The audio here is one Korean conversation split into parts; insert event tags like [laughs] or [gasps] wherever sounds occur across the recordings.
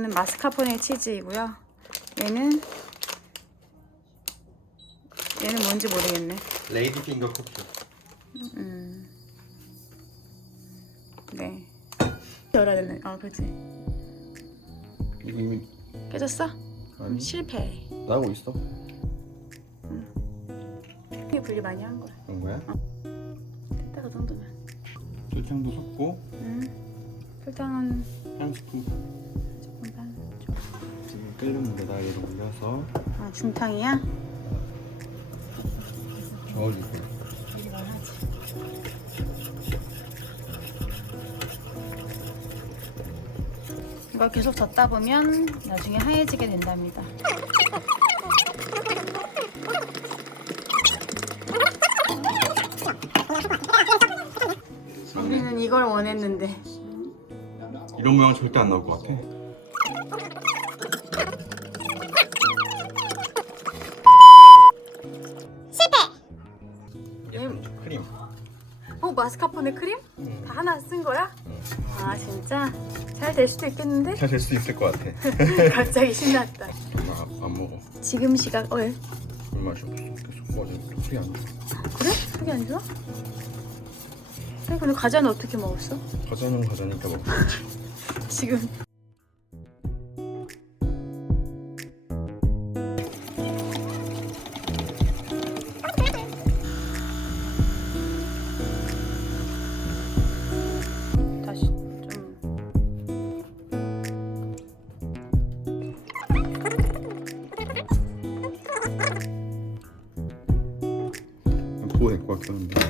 이거는 마스카포네 치즈이고요. 얘는 얘는 뭔지 모르겠네. 레이디 핑거 쿠키. 음. 네. 열어야 되네. 아, 그렇지. 이거 이미 깨졌어? 아니 실패. 나고 있어. 이게 분리 많이 한 거야. 그런 거야? 됐다 그 정도면. 설탕도 섞고 음. 설탕은 한 스푼. 끓는 물에다 얘를 올려서 아, 중탕이야? 저어줄 거야. 이리만 하지. 이걸 계속 젓다 보면 나중에 하얘지게 된답니다. 우리는 이걸 원했는데 이런 모양 절대 안 나올 것 같아. 진짜 잘 될 수도 있겠는데? 잘 될수 있을 것 같아. [laughs] 갑자기 신났다. 나안 먹어. 지금 시각 어 예. 물 맛이 없어. 계속 먹어도 소리 안 나. 그래? 그게 안 좋아? 그래 근데 과자는 어떻게 먹었어? 과자는 과자니까 먹어. 지금 부어 될것 같긴 한데.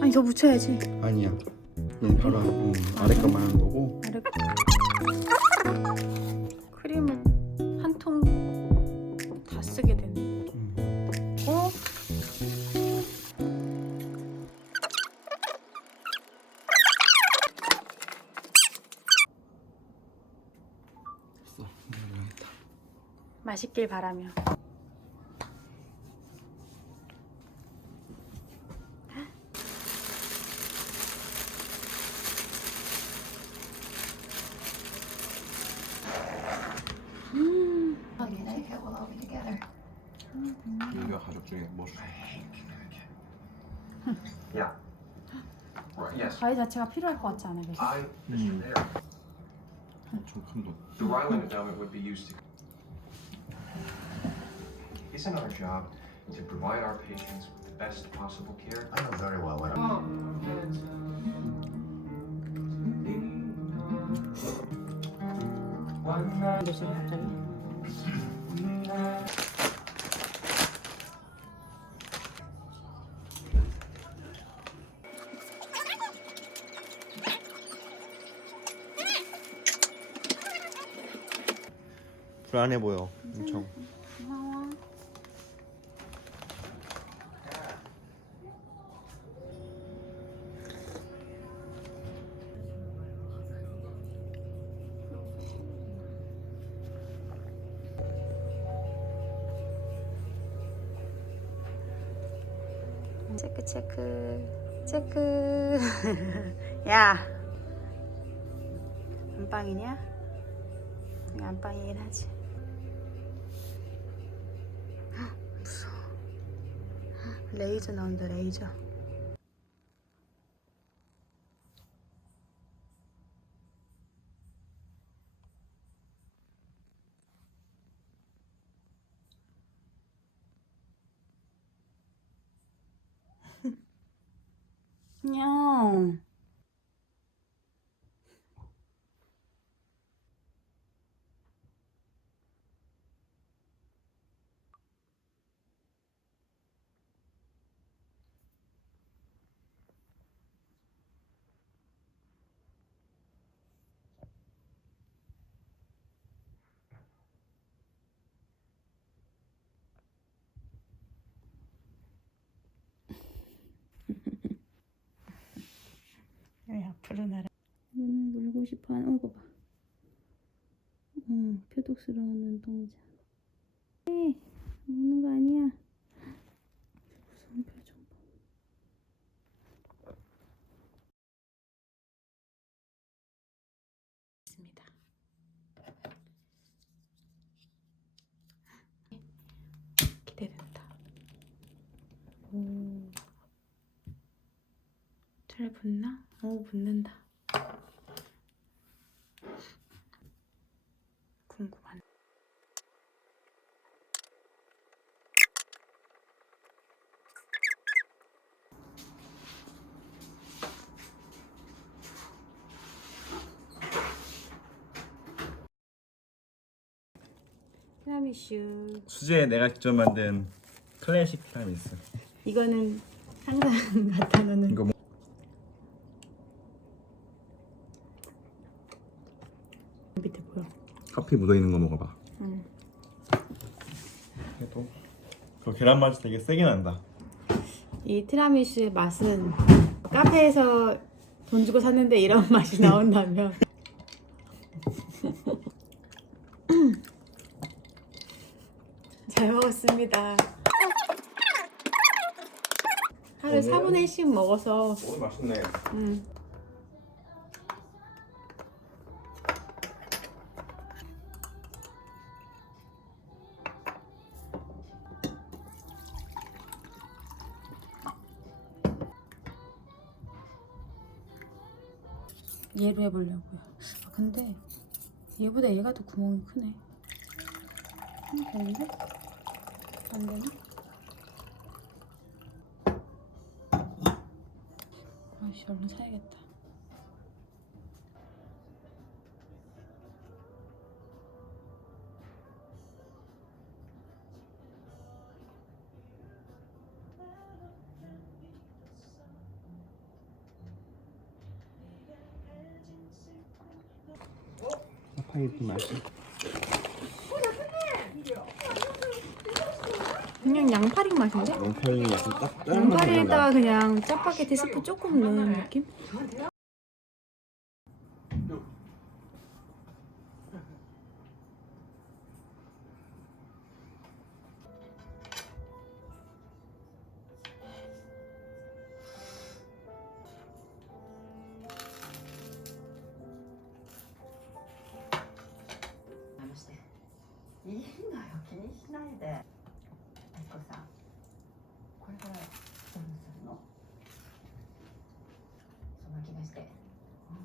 아니 더 묻혀야지 아니야. 얘는 바로 음, 아래 것만 하는 거고. 맛있길 바라며 여기가 가족 중에 뭐 Yeah. Right. Yes. 과일 자체가 필요할 것 같지 않아 그래서? I. Mm. There. 엄청 큰 돈. The Ryland endowment would be used to. Isn't our job to provide our patients with the best possible care? I know very well what I'm. 지금 갑자기 불안해 보여. 엄청. 체크. 체크. [laughs] 야. 안방이냐? 안방이긴 하지. 헉, [gasps] 무서워. 헉, [gasps] 레이저 나온다 레이저 안녕 여기 앞으로 날아 이거는 물고 싶어 하는 어 이거 봐. 응, 표독스러운 눈동자. 네, 먹는 거 아니야 무서운 표정 잘 붙나? 오 붙는다. 궁금하네. 티라미슈. 수제 내가 직접 만든 클래식 티라미수. 이거는 항상 [laughs] 갖다 놓는 이거 뭐 밑에 보여. 커피 묻어 있는 거 먹어봐. 응. 또. 그 계란 맛이 되게 세게 난다. 이 티라미수의 맛은 카페에서 돈 주고 샀는데 이런 [laughs] 맛이 나온다면 [laughs] 잘 먹었습니다. 하루에 4분의 1씩 먹어서 오 맛있네. 음. 얘로 해보려고요. 아, 근데 얘보다 얘가 더 구멍이 크네. 음, 되는데? 안 되나? 아씨, 얼른 사야겠다. 파이프 맛이. 그냥 양파링 맛인데? 롱파이 맛이 딱 양파리에다가 그냥 짜파게티 스프 조금 넣은 느낌? して、うん、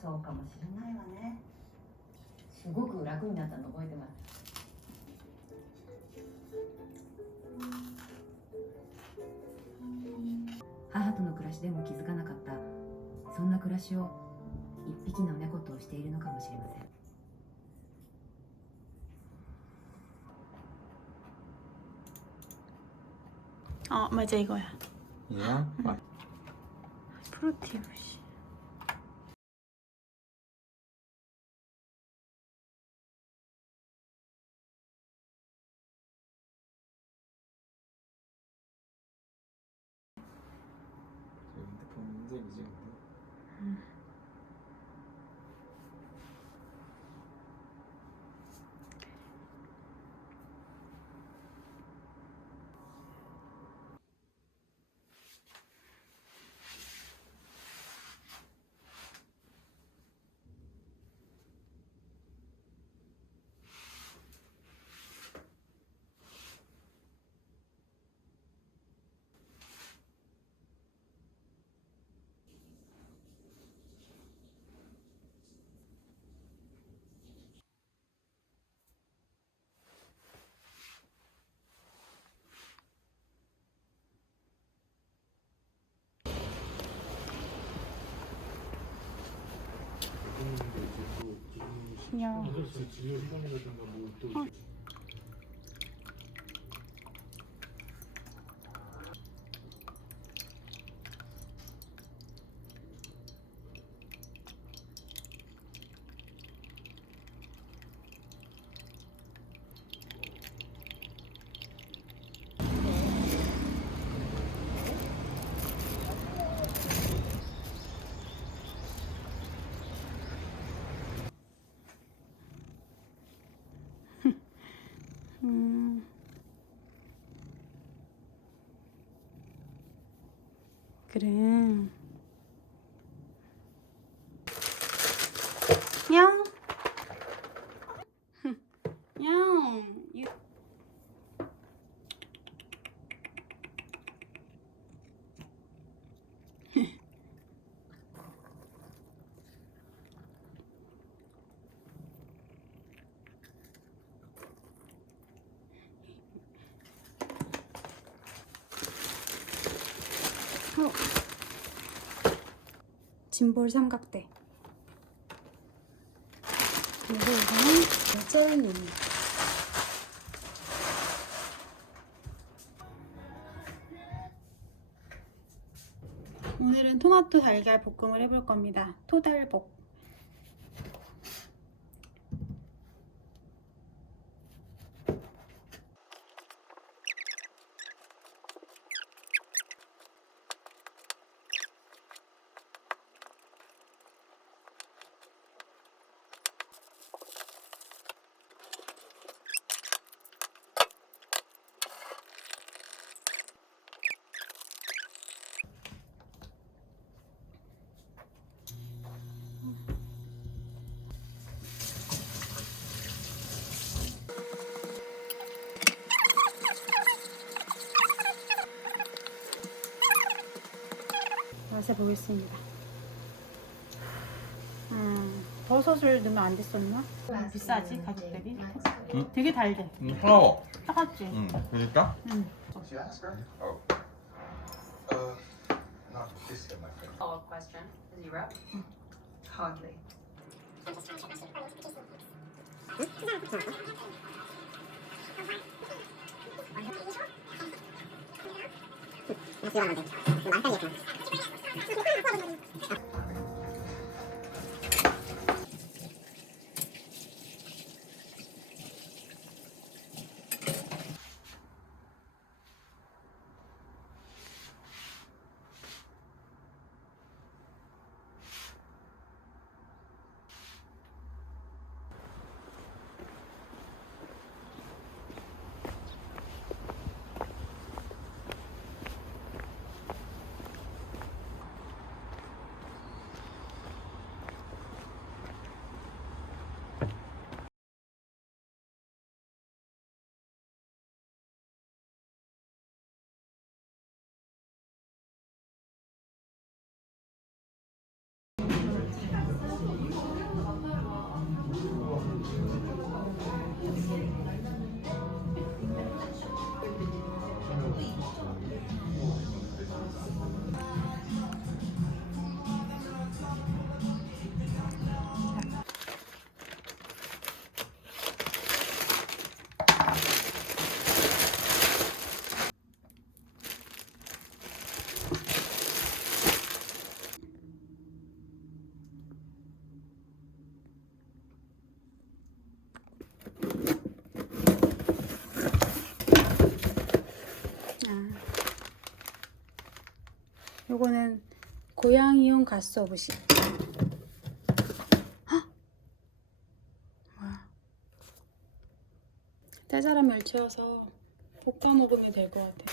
そうかもしれないわねすごく楽になったの覚えてます母との暮らしでも気づかなかったそんな暮らしを一匹の猫としているのかもしれません 어 맞아 이거야 이야 맛. 프로티우시 핸드폰 문제이지. 야 음. 그 어. 바로 짐볼 삼각대. 그리고 이거는 젤리입니다 오늘은 토마토 달걀 볶음을 해볼 겁니다. 토달볶 맛을 보겠습니다. 음, 버섯을 넣으면 안 됐었나? 비싸지 가격 대비? 응? 되게 달대. 음, 차가워. 차갑지? 응. 그러니까? 응. Did you ask her? Oh. Uh, not this year, my friend. Follow-up question. Zero? Hardly. 아. ごめんごめんごめん。 고양이용 가스 오브식. 헉! 뭐야? 떼자란 멸치여서 볶아 먹으면 될 것 같아.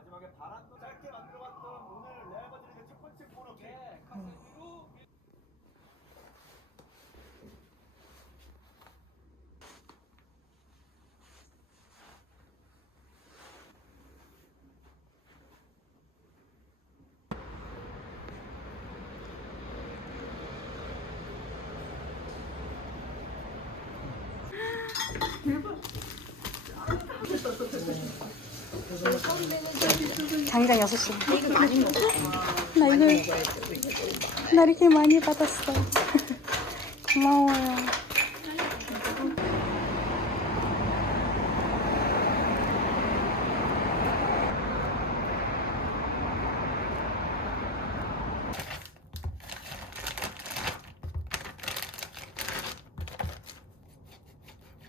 마지막에 바람도 짧게 만들어봤던 오늘 레알 마드리드의 첫 번째 코너킥. 카세미로 [laughs] 당장 6시. 나 이거 나 이렇게 많이 받았어. [laughs] 고마워요.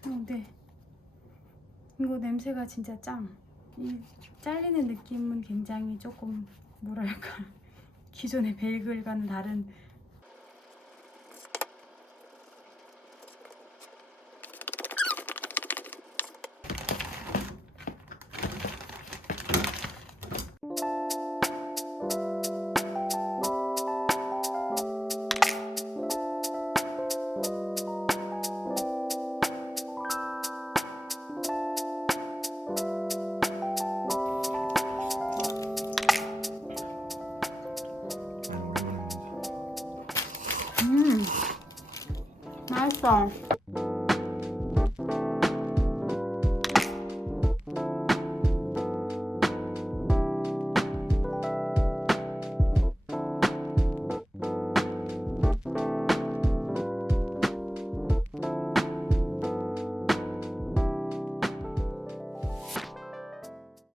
어, 네. 이거 냄새가 진짜 짱. 이 잘리는 느낌은 굉장히 조금 뭐랄까 [laughs] 기존의 베이글과는 다른 난